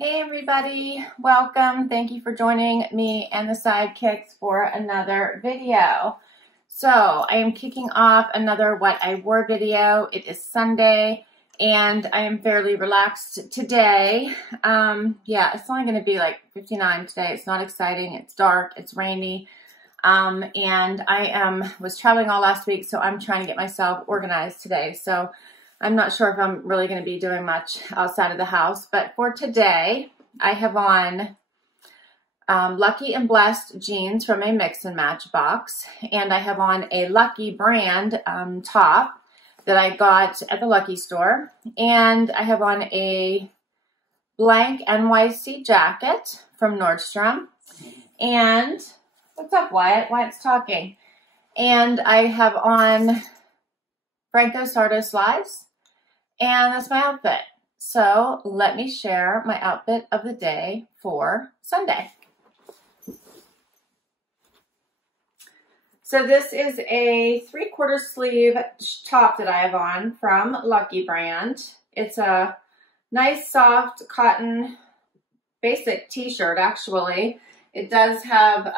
Hey everybody, welcome. Thank you for joining me and the sidekicks for another video. So I am kicking off another what I wore video. It is Sunday and I am fairly relaxed today. Yeah, it's only going to be like 59 today. It's not exciting. It's dark. It's rainy. And I was traveling all last week, so I'm trying to get myself organized today. So I'm not sure if I'm really going to be doing much outside of the house, but for today, I have on Lucky and Blessed jeans from a mix and match box, and I have on a Lucky brand top that I got at the Lucky store, and I have on a BlankNYC jacket from Nordstrom, and what's up, Wyatt? Wyatt's talking. And I have on Franco Sarto slides. And that's my outfit. So let me share my outfit of the day for Sunday. So this is a 3/4 sleeve top that I have on from Lucky brand. It's a nice soft cotton basic t-shirt actually. It does have,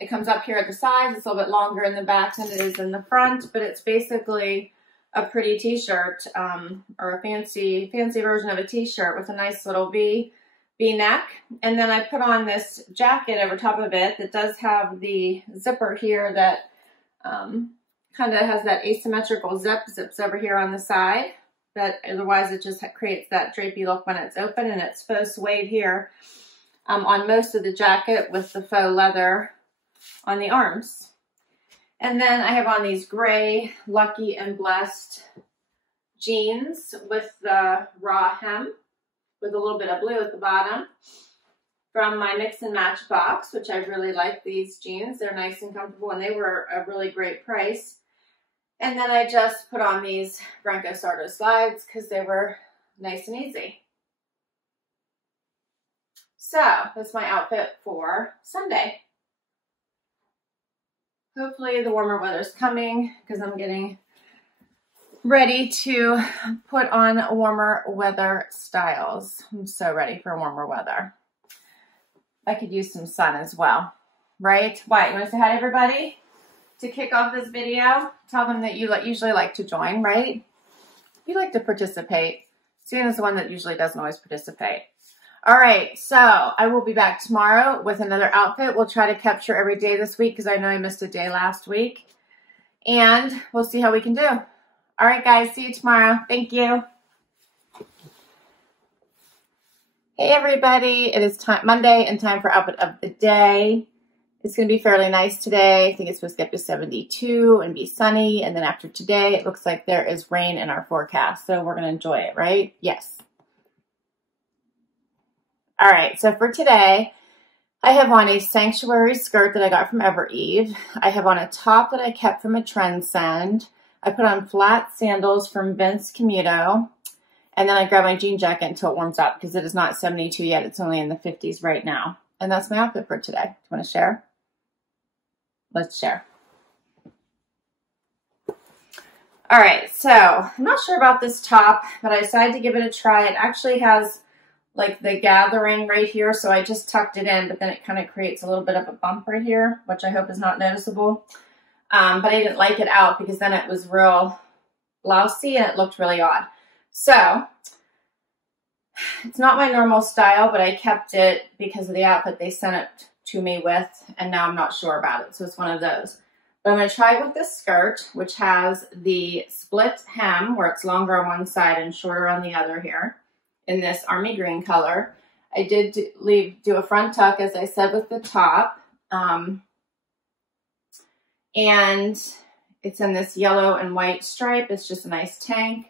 it comes up here at the sides. It's a little bit longer in the back than it is in the front, but it's basically a pretty t-shirt or a fancy version of a t-shirt with a nice little V neck. And then I put on this jacket over top of it that does have the zipper here that kind of has that asymmetrical zips over here on the side. But otherwise it just creates that drapey look when it's open, and it's faux suede here on most of the jacket with the faux leather on the arms. And then I have on these gray Lucky and Blessed jeans with the raw hem with a little bit of blue at the bottom from my mix and match box, which I really like these jeans. They're nice and comfortable and they were a really great price. And then I just put on these Franco Sarto slides because they were nice and easy. So that's my outfit for Sunday. Hopefully the warmer weather's coming because I'm getting ready to put on warmer weather styles. I'm so ready for warmer weather. I could use some sun as well, right? Wyatt, you want to say hi to everybody to kick off this video? Tell them that you usually like to join, right? You like to participate. Suna's the one that usually doesn't always participate. All right, so I will be back tomorrow with another outfit. We'll try to capture every day this week because I know I missed a day last week. And we'll see how we can do. All right, guys, see you tomorrow. Thank you. Hey, everybody. It is Monday and time for outfit of the day. It's going to be fairly nice today. I think it's supposed to get to 72 and be sunny. And then after today, it looks like there is rain in our forecast. So we're going to enjoy it, right? Yes. All right, so for today, I have on a sanctuary skirt that I got from Evereve. I have on a top that I kept from a Trendsend. I put on flat sandals from Camuto. And then I grab my jean jacket until it warms up because it is not 72 yet. It's only in the 50s right now. And that's my outfit for today. Do you want to share? Let's share. All right, so I'm not sure about this top, but I decided to give it a try. It actually has like the gathering right here, so I just tucked it in, but then it kind of creates a little bit of a bump right here, which I hope is not noticeable. But I didn't like it out because then it was real blousy and it looked really odd. So it's not my normal style, but I kept it because of the outfit they sent it to me with, and now I'm not sure about it, so it's one of those. But I'm going to try it with this skirt, which has the split hem where it's longer on one side and shorter on the other here, in this army green color. I did do a front tuck, as I said, with the top. And it's in this yellow and white stripe. It's just a nice tank.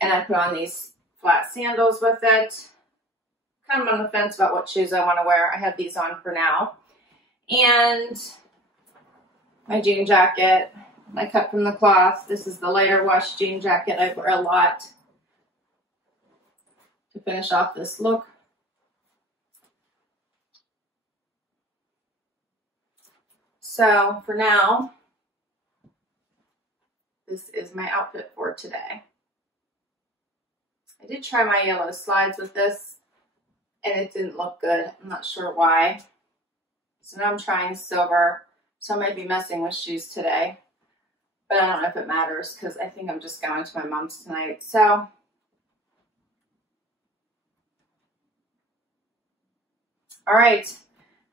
And I put on these flat sandals with it. Kind of on the fence about what shoes I want to wear. I have these on for now. And my jean jacket, I cut from the cloth. This is the lighter wash jean jacket I wear a lot to finish off this look. So for now, this is my outfit for today. I did try my yellow slides with this. and it didn't look good. I'm not sure why. So now I'm trying silver. So I might be messing with shoes today. But I don't know if it matters because I think I'm just going to my mom's tonight. So all right,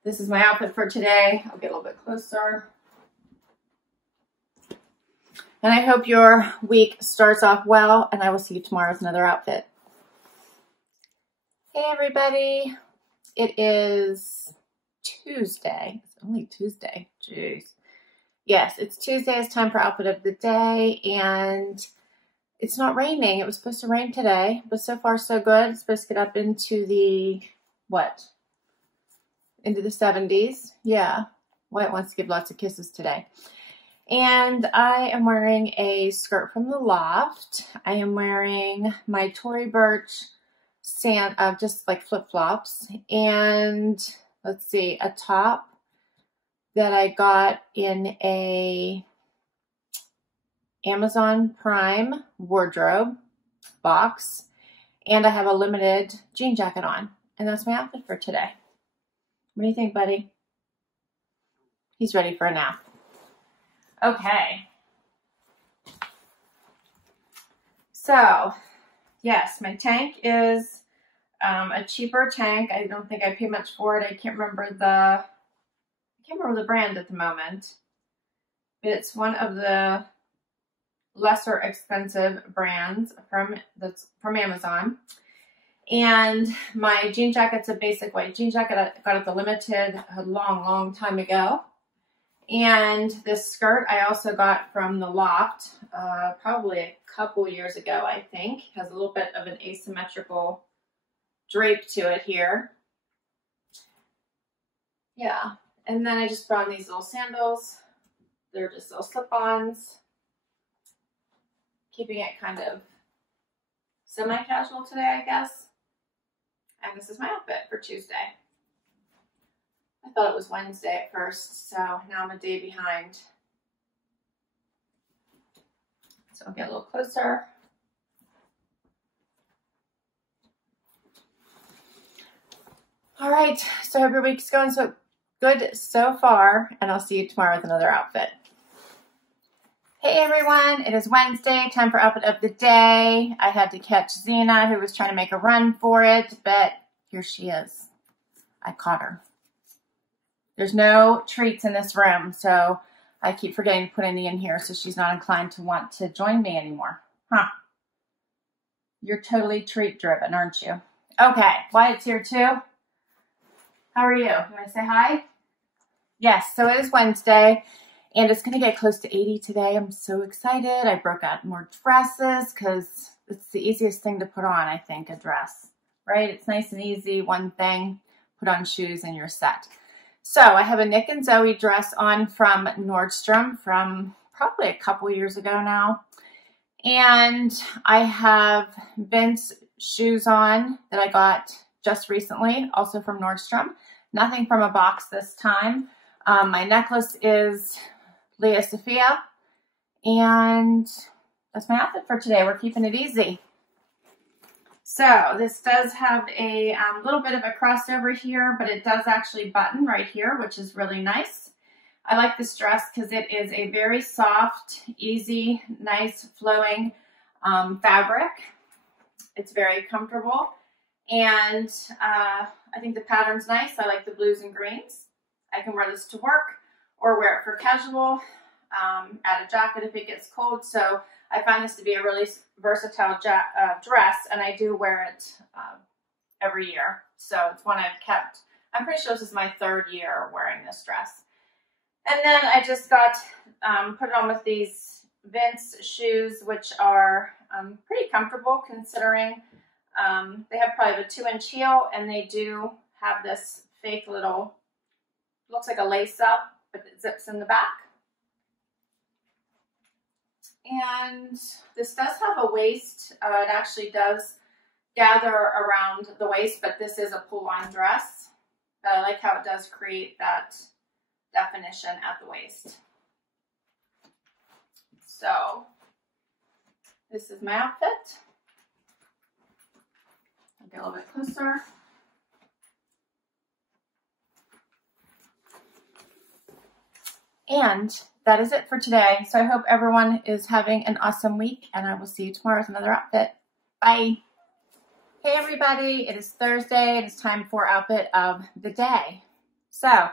this is my outfit for today. I'll get a little bit closer. And I hope your week starts off well, and I will see you tomorrow with another outfit. Hey everybody, it is Tuesday. It's only Tuesday, jeez. Yes, it's Tuesday. It's time for outfit of the day, and it's not raining. It was supposed to rain today, but so far so good. It's supposed to get up into the, what? Into the 70s. Yeah, White wants to give lots of kisses today. And I am wearing a skirt from the Loft. I am wearing my Tory Burch just like flip-flops, and let's see, a top that I got in a Amazon Prime wardrobe box, and I have a limited jean jacket on, and that's my outfit for today. What do you think, buddy? He's ready for a nap. Okay. So, yes, my tank is a cheaper tank. I don't think I paid much for it. I can't remember the brand at the moment. It's one of the lesser expensive brands that's from Amazon. And my jean jacket's a basic white jean jacket. I got it at the limited a long time ago. And this skirt I also got from the Loft probably a couple years ago, I think. Has a little bit of an asymmetrical drape to it here. Yeah. And then I just brought these little sandals. They're just little slip-ons. Keeping it kind of semi-casual today, I guess. And this is my outfit for Tuesday. I thought it was Wednesday at first, so now I'm a day behind. So I'll get a little closer. All right, so every week's going so good so far, and I'll see you tomorrow with another outfit. Hey everyone, it is Wednesday, time for outfit of the day. I had to catch Xena, who was trying to make a run for it, but here she is. I caught her. There's no treats in this room, so I keep forgetting to put any in here, so she's not inclined to want to join me anymore. Huh. You're totally treat driven, aren't you? Okay, Wyatt's here too. How are you? You want to say hi? Yes, so it is Wednesday, and it's going to get close to 80 today. I'm so excited. I broke out more dresses because it's the easiest thing to put on, I think, a dress. Right? It's nice and easy, one thing. Put on shoes and you're set. So I have a Nic and Zoe dress on from Nordstrom from probably a couple years ago now. And I have Vince shoes on that I got just recently, also from Nordstrom. Nothing from a box this time. My necklace is Lia Sophia. And that's my outfit for today. We're keeping it easy. So this does have a little bit of a crossover here, but it does actually button right here, which is really nice. I like this dress because it is a very soft, easy, nice flowing fabric. It's very comfortable, and I think the pattern's nice. I like the blues and greens. I can wear this to work or wear it for casual, add a jacket if it gets cold. So I find this to be a really versatile dress, and I do wear it every year. So it's one I've kept. I'm pretty sure this is my third year wearing this dress. And then I just got, put it on with these Vince shoes, which are pretty comfortable considering they have probably a 2-inch heel, and they do have this fake little, looks like a lace up, but it zips in the back. And this does have a waist. It actually does gather around the waist, but this is a pull-on dress. But I like how it does create that definition at the waist. So this is my outfit. I'll get a little bit closer. And that is it for today. So I hope everyone is having an awesome week, and I will see you tomorrow with another outfit. Bye. Hey everybody, it is Thursday and it's time for outfit of the day. So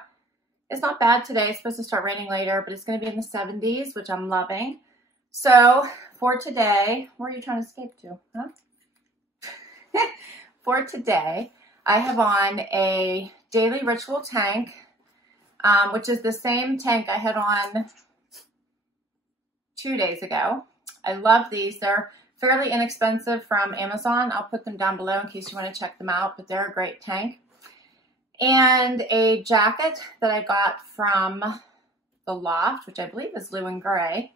it's not bad today. It's supposed to start raining later, but it's going to be in the 70s, which I'm loving. So for today, where are you trying to escape to? Huh? For today, I have on a Daily Ritual tank, which is the same tank I had on 2 days ago. I love these. They're fairly inexpensive from Amazon. I'll put them down below in case you want to check them out, but they're a great tank. And a jacket that I got from the Loft, which I believe is Blue and Gray.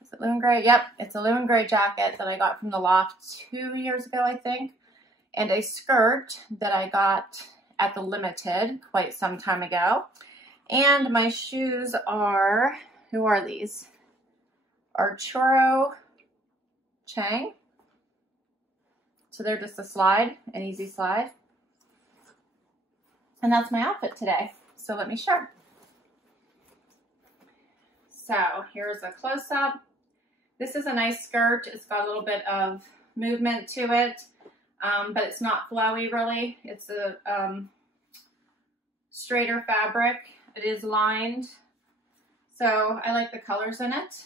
Is it Blue and Gray? Yep, it's a Blue and Gray jacket that I got from the Loft 2 years ago, I think. And a skirt that I got at the Limited quite some time ago. And my shoes are, who are these? Arturo, Chiang. So they're just a slide, an easy slide. And that's my outfit today. So let me share. So here's a close-up. This is a nice skirt. It's got a little bit of movement to it, but it's not flowy really. It's a straighter fabric. It is lined. So I like the colors in it.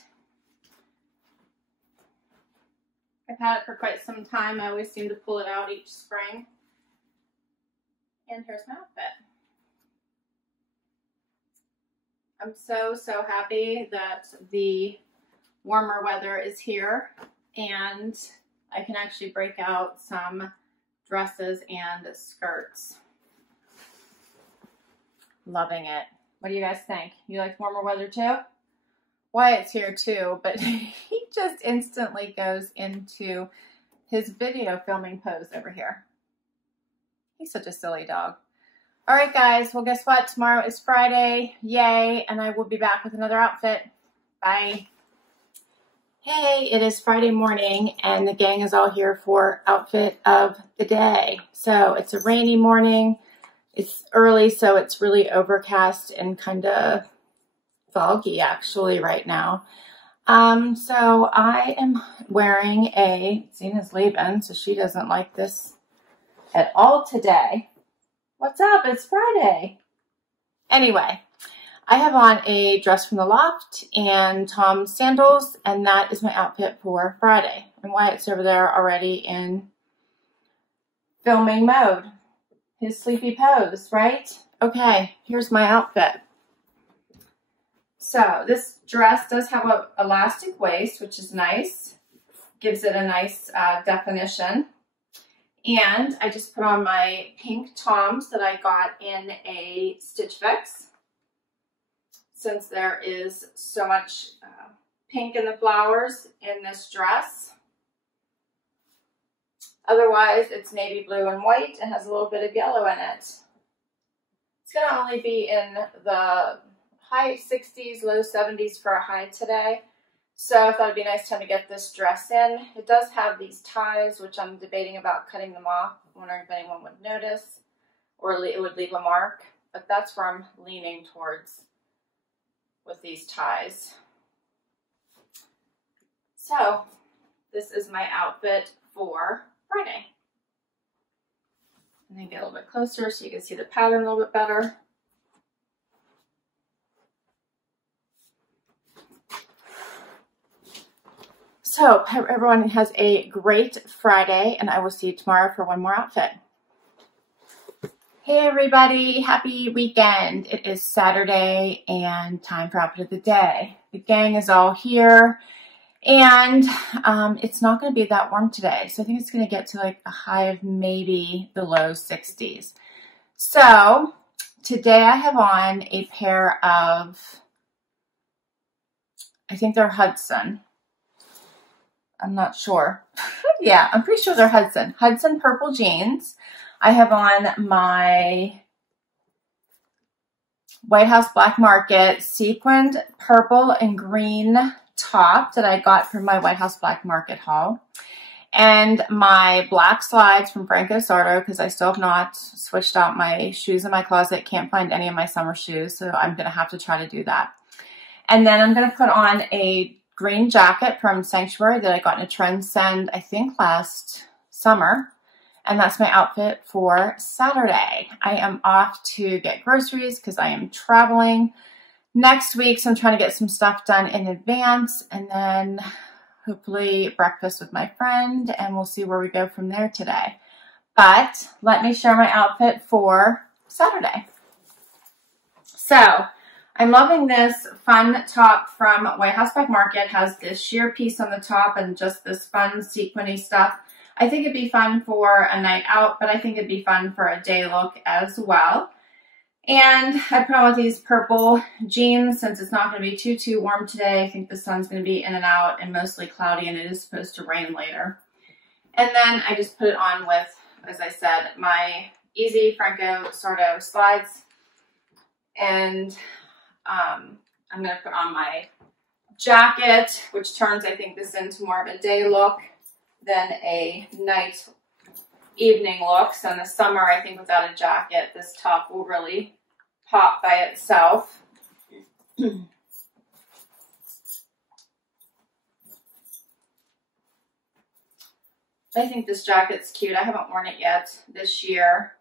I've had it for quite some time. I always seem to pull it out each spring. And here's my outfit. I'm so happy that the warmer weather is here and I can actually break out some dresses and skirts. Loving it. What do you guys think? You like warmer weather too? Wyatt's here too, but he just instantly goes into his video filming pose over here. He's such a silly dog. All right, guys. Well, guess what? Tomorrow is Friday. Yay. And I will be back with another outfit. Bye. Hey, it is Friday morning, and the gang is all here for outfit of the day. So it's a rainy morning. It's early, so it's really overcast and kind of foggy actually right now. So I am wearing a, Zena's leaving, so she doesn't like this at all today. What's up? It's Friday. Anyway, I have on a dress from the Loft and Tom's sandals, and that is my outfit for Friday. And Wyatt's over there already in filming mode. His sleepy pose, right? Okay, here's my outfit. So this dress does have an elastic waist, which is nice. Gives it a nice definition. And I just put on my pink Toms that I got in a Stitch Fix. Since there is so much pink in the flowers in this dress. Otherwise, it's navy blue and white and has a little bit of yellow in it. It's going to only be in the high 60s, low 70s for a high today. So I thought it'd be a nice time to get this dress in. It does have these ties, which I'm debating about cutting them off. I'm wondering if anyone would notice or it would leave a mark. But that's where I'm leaning towards with these ties. So this is my outfit for Friday. And then get a little bit closer so you can see the pattern a little bit better. So hope everyone has a great Friday, and I will see you tomorrow for one more outfit. Hey everybody, happy weekend. It is Saturday and time for outfit of the day. The gang is all here, and it's not going to be that warm today. So I think it's going to get to like a high of maybe the low 60s. So today I have on a pair of, I think they're Hudson. I'm not sure. Yeah, I'm pretty sure they're Hudson. Hudson purple jeans. I have on my White House Black Market sequined purple and green top that I got from my White House Black Market haul. And my black slides from Franco Sarto, because I still have not switched out my shoes in my closet. Can't find any of my summer shoes, so I'm going to have to try to do that. And then I'm going to put on a green jacket from Sanctuary that I got in a Trendsend, I think last summer. And that's my outfit for Saturday. I am off to get groceries because I am traveling next week. So I'm trying to get some stuff done in advance. And then hopefully breakfast with my friend. And we'll see where we go from there today. But let me share my outfit for Saturday. So I'm loving this fun top from White House Back Market. It has this sheer piece on the top and just this fun sequiny stuff. I think it'd be fun for a night out, but I think it'd be fun for a day look as well. And I put on with these purple jeans since it's not going to be too warm today. I think the sun's going to be in and out and mostly cloudy, and it is supposed to rain later. And then I just put it on with, as I said, my easy Franco Sarto slides. And I'm going to put on my jacket, which turns, I think, this into more of a day look than a night evening look. So in the summer, I think without a jacket, this top will really pop by itself. I think this jacket's cute. I haven't worn it yet this year.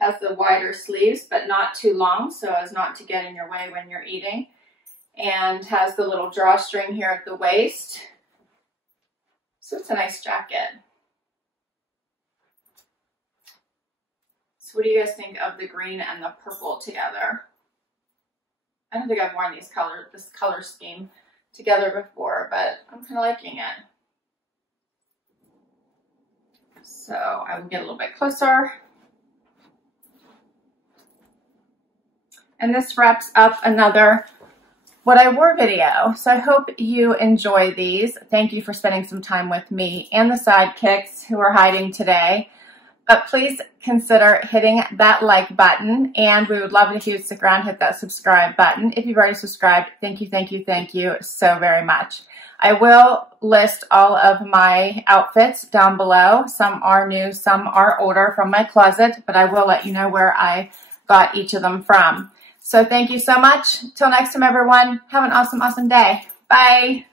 Has the wider sleeves, but not too long, so as not to get in your way when you're eating. And has the little drawstring here at the waist. So it's a nice jacket. So what do you guys think of the green and the purple together? I don't think I've worn this color scheme together before, but I'm kind of liking it. So I will get a little bit closer. And this wraps up another What I Wore video. So I hope you enjoy these. Thank you for spending some time with me and the sidekicks who are hiding today. But please consider hitting that like button, and we would love it if you would stick around, hit that subscribe button. If you've already subscribed, thank you so very much. I will list all of my outfits down below. Some are new, some are older from my closet, but I will let you know where I got each of them from. So thank you so much. Till next time, everyone. Have an awesome, awesome day. Bye.